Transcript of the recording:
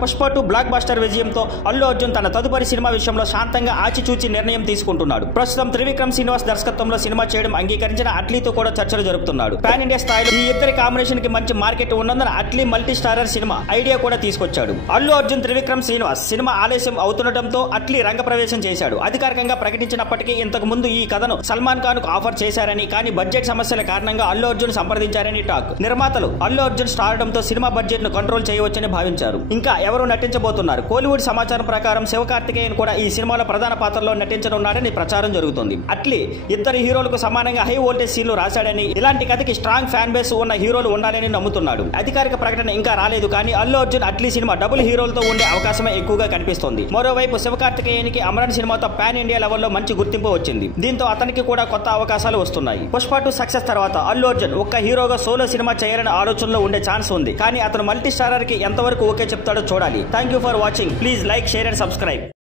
Pushpa 2 block buster విజయంతో అల్లు అర్జున్ తన తదుపరి సినిమా విషయంలో శాంతంగా ఆచిచూచి నిర్ణయం తీసుకుంటున్నాడు. ప్రస్తుతం త్రివిక్రమ్ శ్రీనివాస్ దర్శకత్వంలో సినిమా చేయడం అంగీకరించిన అట్లీతో కూడా చర్చలు జరుపుతున్నాడు. పాన్ ఇండియా స్థాయిలో ఈ ఇద్దరి కాంబినేషన్ కి మంచి మార్కెట్ ఉన్నందున Atlee multi starrer cinema idea కూడా తీసుకొచ్చాడు. అల్లు అర్జున్ త్రివిక్రమ్ శ్రీనివాస్ సినిమా ఆలస్యం అవుతుండటంతో అట్లీ రంగప్రవేశం చేశాడు. అధికారికంగా ప్రకటించినప్పటికీ ఇంతకు ముందు ఈ కథను సల్మాన్ ఖాన్ కు ఆఫర్ చేశారని, కానీ బడ్జెట్ సమస్యల కారణంగా అల్లు అర్జున్ సంప్రదించారని టాక్. నిర్మాతలు అల్లు అర్జున్ స్టార్డంతో సినిమా బడ్జెట్ ను కంట్రోల్ చేయవచ్చని భావించారు. ఇంకా ఎవరు నటించబోతున్నారు? కోలీవుడ్ సమాచారం ప్రకారం శివకార్తికేయన్ కూడా ఈ సినిమాలో ప్రధాన పాత్రలో నటించనున్నాడని ప్రచారం జరుగుతుంది. అట్లీ ఇద్దరు హీరోలకు సమానంగా హై వోల్టేజ్ సీన్లు రాశాడని, ఇలాంటి కథకి స్ట్రాంగ్ ఫ్యాన్ బేస్ ఉన్న హీరోలు ఉండాలని నమ్ముతున్నాడు. అధికారిక ప్రకటన ఇంకా రాలేదు, కానీ అల్లు అర్జున్ అట్లీ సినిమా డబుల్ హీరోలతో ఉండే అవకాశమే ఎక్కువగా కనిపిస్తోంది. మరోవైపు శివకార్తికేయన్ కి అమరన్ సినిమాతో పాన్ ఇండియా లెవెల్లో మంచి గుర్తింపు వచ్చింది. దీంతో అతనికి కూడా కొత్త అవకాశాలు వస్తున్నాయి. పుష్ప 2 సక్సెస్ తర్వాత అల్లు అర్జున్ ఒక్క హీరోగా సోలో సినిమా చేయాలని ఆలోచనలో ఉండే ఛాన్స్ ఉంది. కానీ అతను మల్టీ స్టారర్ కి ఎంతవరకు ఓకే చెప్తాడో చూడాలి. Thank you for watching. Please like, share and subscribe.